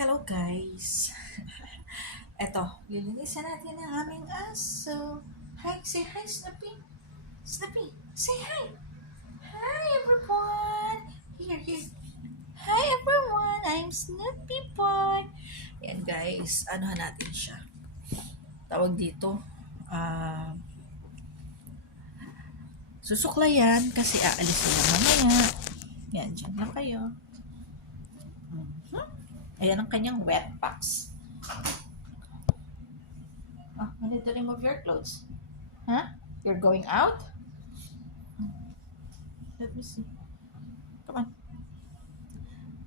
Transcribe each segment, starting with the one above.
Hello guys! Eto, lilinisan natin ang aming aso. Hi, say hi Snoopy! Snoopy, say hi! Hi everyone! Here. Hi everyone! I'm Snoopy Boy! Yan guys, anuhan natin siya. Tawag dito, ah, susuklayan kasi aalis sila mamaya. Yan, dyan lang kayo. Ayan ang kanyang wet packs. Oh, I need to remove your clothes. Huh? You're going out? Let me see. Come on.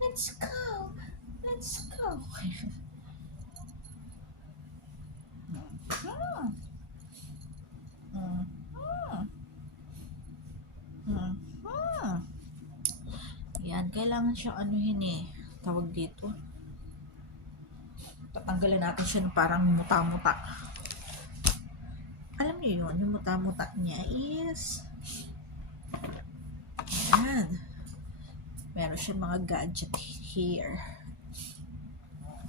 Let's go. Let's go. Hmm. Hmm. Hmm. Yan, kailangan siya anuhin eh. Tawag dito. Tatanggalin natin siya ng parang muta-muta. Alam niyo yun, yung muta-muta niya is yan. Meron siya mga gadget here.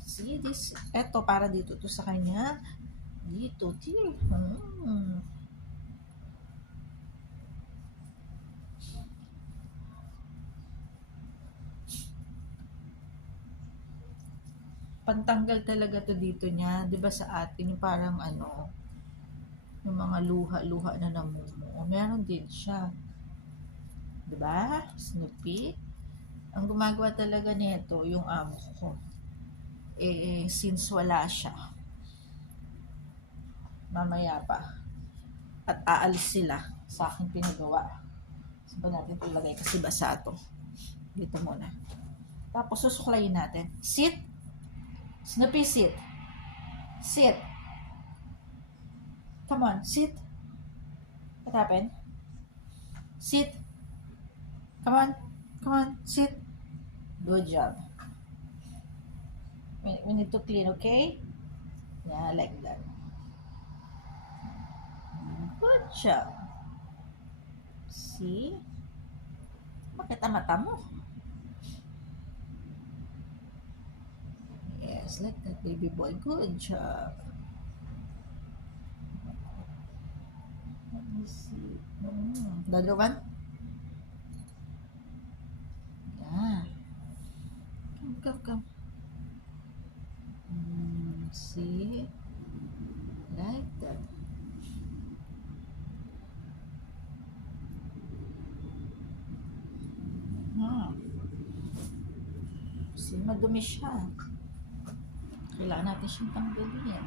See this? Eto, para dito to sa kanya. Dito, dear. Pantanggal talaga to dito niya. 'Di ba sa atin yung parang ano, yung mga luha-luha na namumuo. Meron din siya. 'Di ba? Snoopy. Ang gumagawa talaga nito yung amo ko. Since wala siya, mamaya pa. At aalis sila sa akin pinagawa. Saan ba natin ito ilagay? Kasi basa to. Dito muna. Tapos susuklayin natin. Sit. Snoopy, sit. Sit. Come on, sit. What happened? Sit. Come on. Come on, sit. Good job. We need to clean, okay? Yeah, like that. Good job. See? Bakit ang mata mo? Yes, like that, baby boy. Good job. Let me see. The other one? Yeah. Come. See? Like that. See, madumi siya. Kailangan natin siyang tanggalin.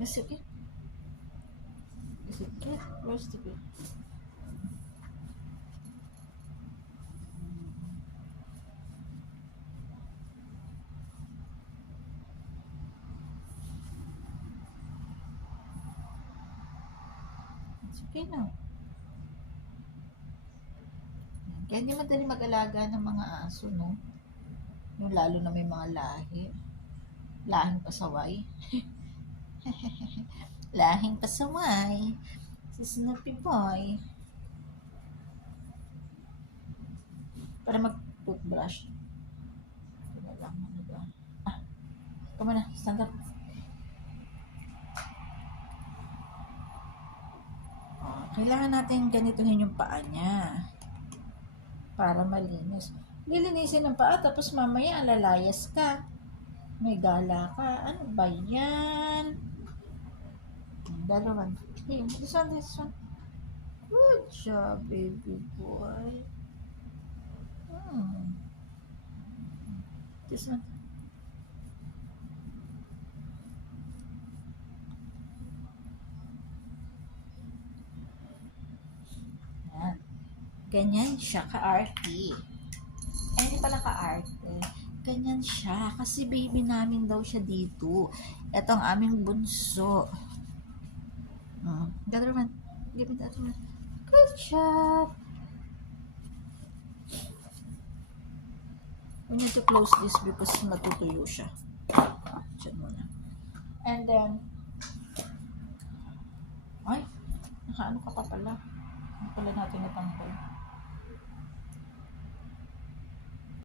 Is it? Is it good? Where's the good? It's okay now. Kaya hindi madali mag-alaga ng mga aso, no? Yung lalo na may mga lahi. Lahing pasaway. Lahing pasaway. Si Snoopy Boy. Para mag-toothbrush. Come on na, stand up. Kailangan natin ganituhin yung paa niya. Para malinis. Lilinisin ng paa tapos mamaya lalayas ka. May gala ka. Ano ba yan? Dalawan. Hey, this one. Good job, baby boy. This one. Yan. Ganyan siya ka-arte. Hindi pala ka-arte. Ganyan siya. Kasi baby namin daw siya dito. Ito ang aming bunso. The other one. Give me the other one. Good job. We need to close this because matutuyo siya. Diyan muna. And then, ay, nakaano ka pa pala. Ano pala natin natanggal.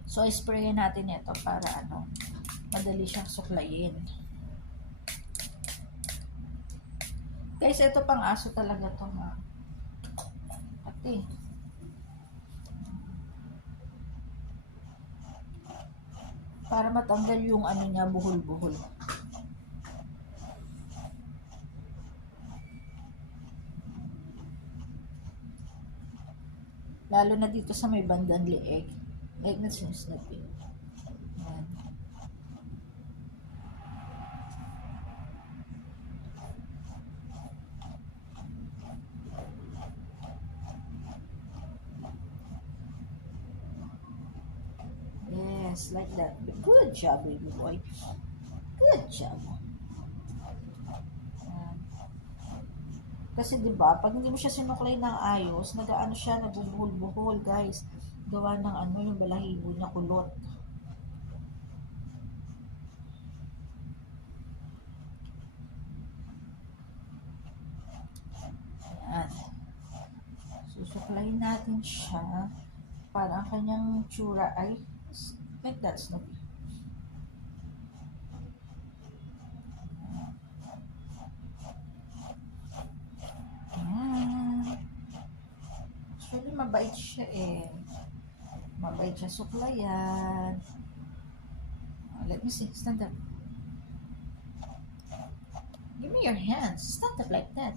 So, sprayin natin ito para madali siyang suklayin. Guys, ito pang aso talaga to, ha. Pati. Para matanggal yung niya, buhol-buhol. Lalo na dito sa may bandang lieg. Like na sinusnapin. Yan. Yes, like that. Good job, baby boy. Good job. Yan. Kasi 'di ba, pag hindi mo siya sinuklay ng ayos, nagaano siya, nabubuhol-buhol, guys. Gawa ng yung balahibo niya kulot. Yan. Susuklayin natin siya para ang kanyang tsura ay like that, Snoopy. Actually, mabait siya eh. Mabait siya suklayan. Let me see. Stand up. Give me your hands. Stand up like that.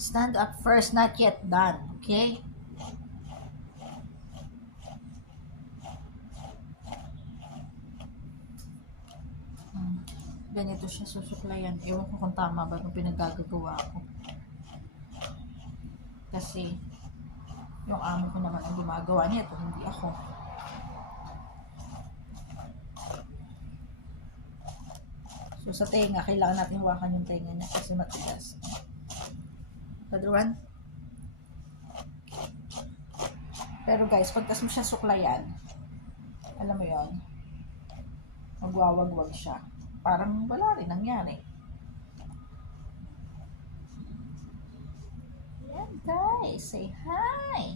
Stand up first, not yet done. Okay? Ganito siya susuklayan. Ewan ko kung tama ba itong pinaggagawa ko. Kasi, yung amo ko naman ang gumagawa niya. Ito, hindi ako. So, sa tenga, kailangan natin hawakan yung tenga niya kasi matigas. Other one. Pero guys, pagtas mo siya suklayan, alam mo yon, magwawagwag siya. Parang wala rin nangyari. Yan guys, say hi.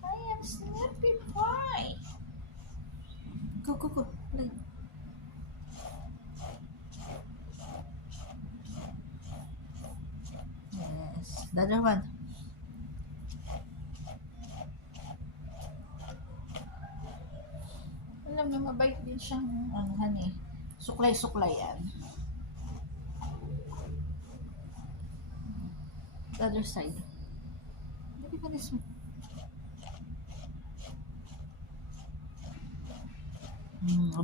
I am Snoopy Boy. Go, go, go. Yes, the other one. Alam niyo, mabait din siyang suklay-suklayan. The other side. Look at this one.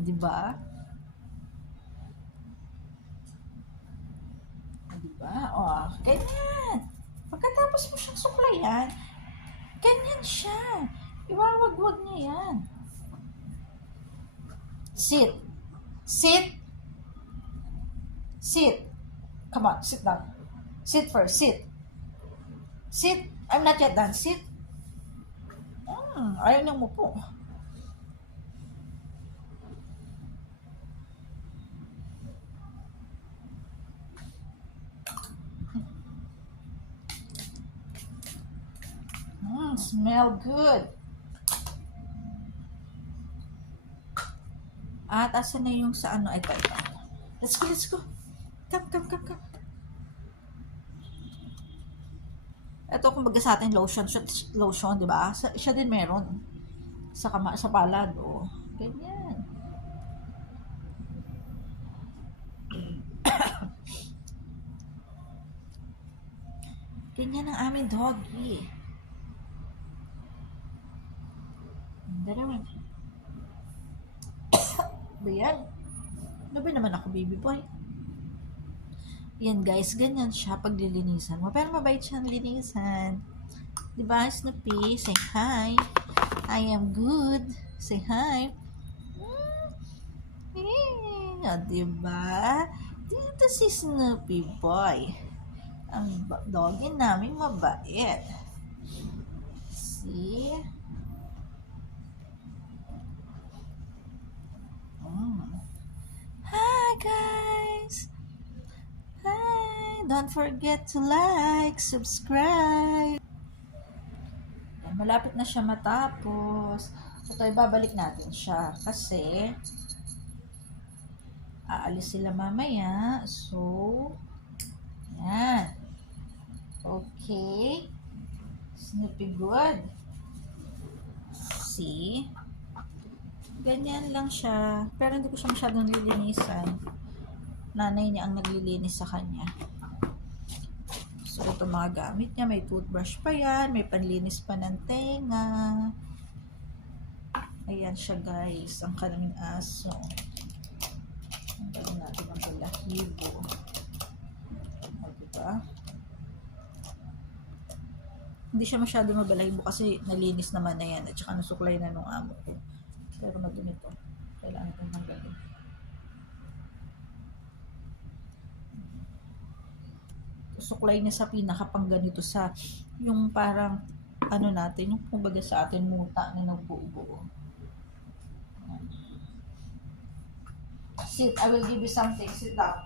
Diba? Diba? O, ganyan. Pagkatapos mo siyang suklayan, ganyan siya. Iwawagwag niya yan. Sit. Sit. Sit. Come on, sit down. Sit first, sit. Sit. I'm not yet done. Sit. Ayaw niyang mupo. Smell good. At asan na yung sa ito. Let's go, let's go. Come. Ito kumbaga sa atin lotion, di ba? Siya din meron. Sa palad, oh. Ganyan. Ganyan ang aming doggy. Dalawa. Ayan. Labi naman ako, baby boy. Yan guys, ganyan siya pag lilinisan mo. Pero mabait siyang linisan. Diba, Snoopy? Say hi. I am good. Say hi. Diba? Dito si Snoopy boy. Ang doggy namin mabait. See? Hi guys! Hi! And don't forget to like, subscribe. Yan, malapit na siya matapos. Ito, ibabalik natin siya kasi aalis sila mamaya. So, yan. Okay. Snippy good. See? Ganyan lang siya. Pero hindi ko siya masyadong lilinisan. Nanay niya ang naglilinis sa kanya. So, ito mga gamit niya. May toothbrush pa yan. May panlinis pa ng tenga. Ayan siya guys. Ang kaming aso. Ang galing natin ang balahibo. O, diba? Hindi siya masyado mabalahibo kasi nalinis naman na yan. At saka nasuklay na nung amo ko. Pero madumi to. Kailangan itong tanggalin. Suklay niya sa pinakapang ganito sa yung parang ano natin, yung kumbaga sa atin muta na nagbuo-buo. Sit, I will give you something. Sit down.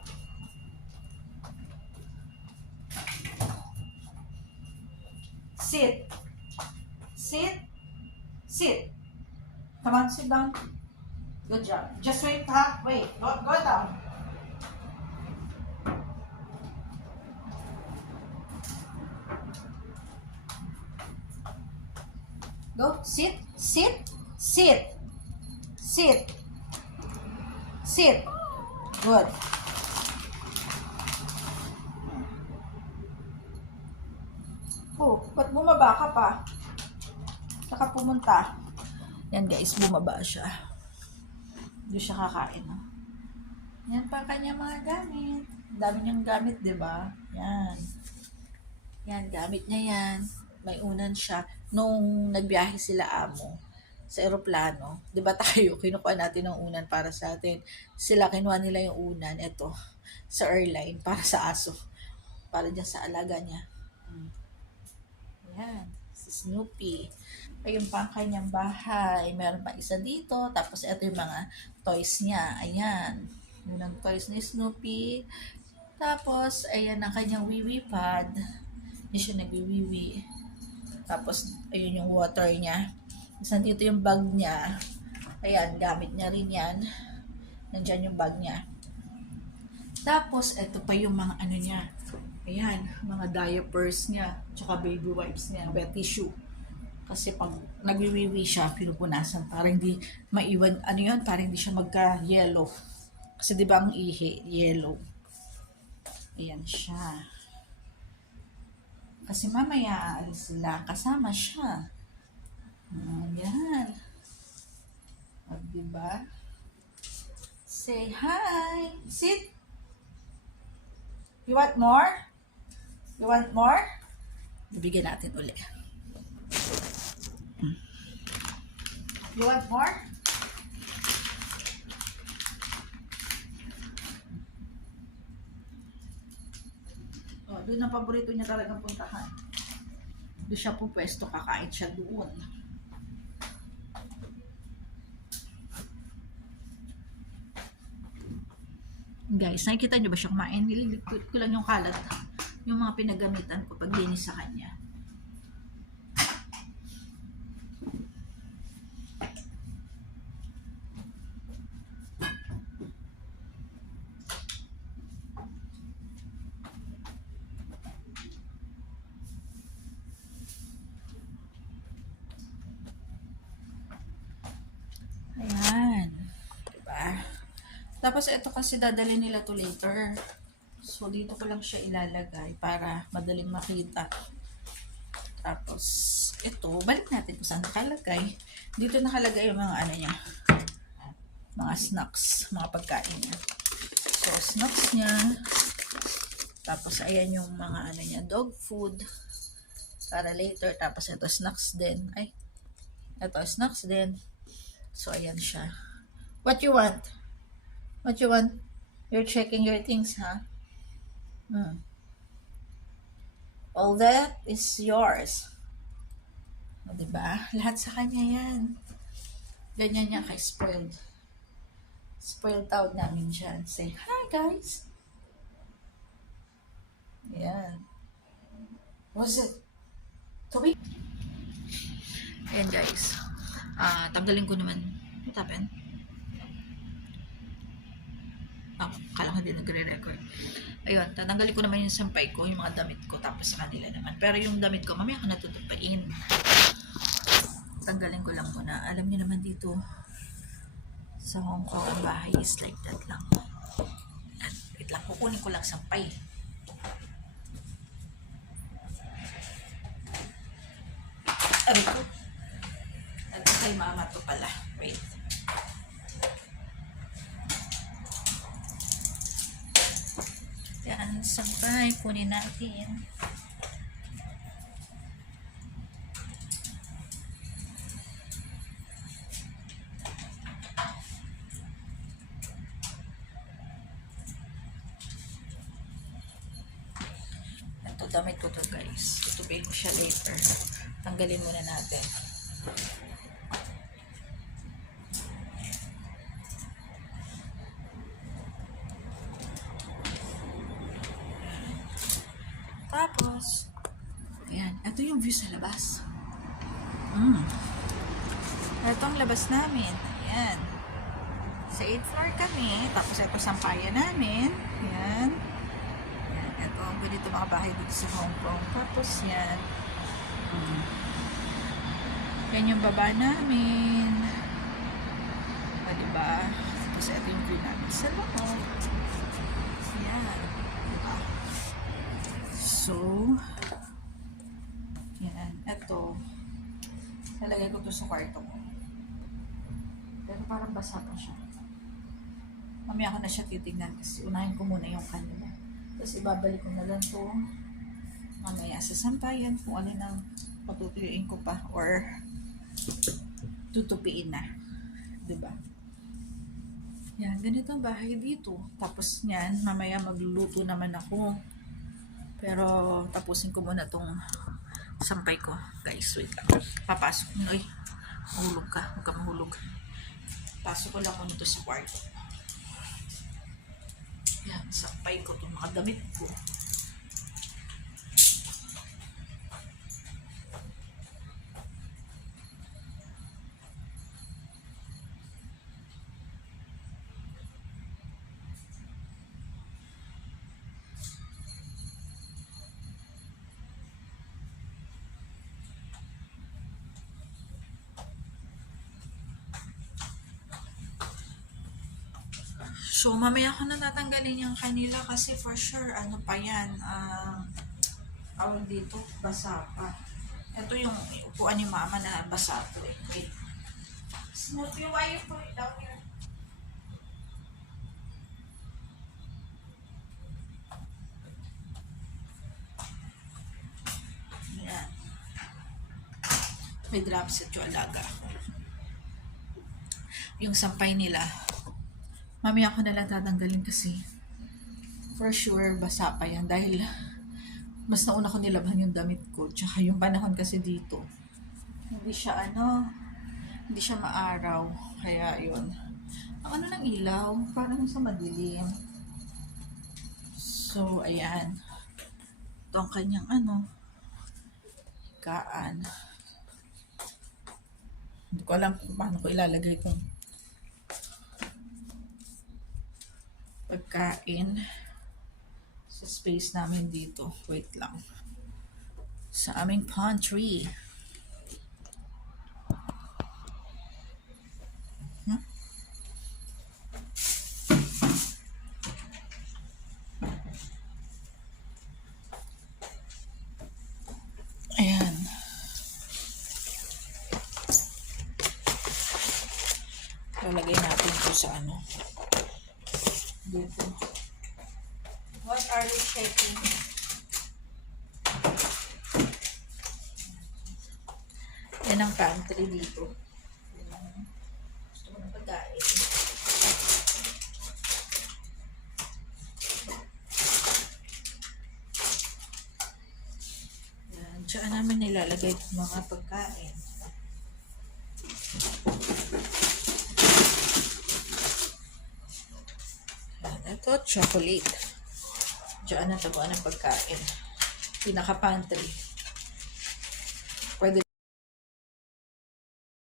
Sit. Sit. Sit. Come on, sit down. Good job. Just wait, ha? Wait. Go down. Go. Sit. Sit. Sit. Sit. Sit. Good. Oh, ba't bumaba ka pa? Saka pumunta. Yan guys, bumaba siya. Hindi siya kakain. No? Yan pa kanya mga gamit. Dami niyang gamit, di ba? Yan. Yan, gamit niya yan. May unan siya. Nung nagbiyahe sila amo sa eroplano, di ba tayo, kinukuha natin ng unan para sa atin. Sila, kinuha nila yung unan. Ito, sa airline, para sa aso. Para dyan sa alaga niya. Yan, si Snoopy. Ayun pa ang kanyang bahay. Meron pa isa dito. Tapos ito yung mga toys niya. Ayan. Yun ang toys ni Snoopy. Tapos, ayan ang kanyang wiwi pad. Hindi siya nagwiwiwi. Tapos, ayun yung water niya. Tapos nandito yung bag niya. Ayan, gamit niya rin yan. Nandyan yung bag niya. Tapos, ito pa yung mga ano niya. Ayan, mga diapers niya. Tsaka baby wipes niya. Wet tissue. Kasi pag nagwiwiwi siya, pinupunasan para hindi maiwan, ano yun, para hindi siya magka-yellow. Kasi di ba ang ihi, yellow. Ayan siya. Kasi mamaya aalis sila, kasama siya. Ayan. O, diba? Say hi. Sit. You want more? You want more? Bibigyan natin ulit. You want more? Oh, doon ang paborito niya talagang puntahan. Doon siya po pwesto, kakain siya doon. Guys, nakikita niyo ba siya kumain? Nililigpit ko lang yung kalat. Yung mga pinagamitan ko pag linis sa kanya. Ayan. Diba? Tapos ito kasi dadali nila to later. So dito ko lang siya ilalagay para madaling makita. Tapos ito, balik natin kung saan nakalagay. Dito nakalagay yung mga ano niya. Mga snacks, mga pagkain niya. So snacks niya. Tapos ayan yung mga ano niya, dog food. Para later. Tapos ito snacks din. Ay, ito snacks din. So, ayan siya. What you want? What you want? You're checking your things, ha? Huh? All that is yours. O, diba? Lahat sa kanya yan. Ganyan niya kay spoiled. Spoiled tawag namin dyan. Say, hi guys! Ayan. Was it? Tubig? Ayan guys. Tanggalin ko naman. What happened? Kala ko hindi nagre-record. Ayun, tatanggalin ko naman yung sampay ko, yung mga damit ko, tapos sa kanila naman. Pero yung damit ko, mamaya ko natutupain. Tanggalin ko lang muna. Alam niyo naman dito, sa Hong Kong, ang bahay is like that lang. At wait lang, kukunin ko lang sampay. Aray ko. At kay mama to pala. Wait. Yan, sampay. Kunin natin. Ito, damit ko to guys. Tutupiin ko siya later. Tanggalin muna natin. Tapos, ayan. Ito yung view sa labas. Ito ang labas namin. Ayan. Sa 8th floor kami. Tapos ito sampayan namin. Ayan. Ayan. Ito ang ganito mga bahay dito sa Hong Kong. Tapos yan. Yan yung baba namin. O, diba? Tapos ito yung view namin sa loob. Ayan. Diba? So, yan. Ito. Nalagay ko to sa kwarto ko. Pero parang basa pa siya. Mamaya ko na siya titignan kasi unahin ko muna yung kanila. Tapos ibabalik ko na lang to mamaya sa sampayan kung alin ang patutuyin ko pa or tutupiin na. Diba? Yan, ganito ang bahay dito. Tapos yan, mamaya magluluto naman ako. Pero tapusin ko muna tong sampay ko. Guys, wait lang. Papasok. Ay, mahulog ka. Huwag ka mahulog. Pasok ko lang muna ito sa kwarto. Yan, sampay ko itong mga damit ko. So, mamaya ko na tatanggalin yung kanila kasi for sure, ano pa yan, awag dito, basa pa. Ito yung upuan ni mama na basa po eh. Wait. Smoothie, why you put it down here? Yan. May drops at yung alaga. Yung sampay nila, mamaya ko na lang tatanggalin kasi for sure basa pa yan dahil mas nauna ko nilabhan yung damit ko tsaka yung panahon kasi dito hindi siya hindi siya maaraw kaya yun ang ng ilaw parang sa madilim. So ayan, ito ang kanyang higaan. Hindi ko alam kung paano ko ilalagay itong pagkain sa space namin dito. Wait lang. Sa aming pantry. Ayan. Lalagay natin ito sa dito. What are you shaking? Yan ang pantry dito. Gusto ko ng pagkain. Yan. Tsaka namin nilalagay mga pagkain. Yan. Ito, chocolate. Diyan ang taguan ng pagkain. Pinaka-pantry.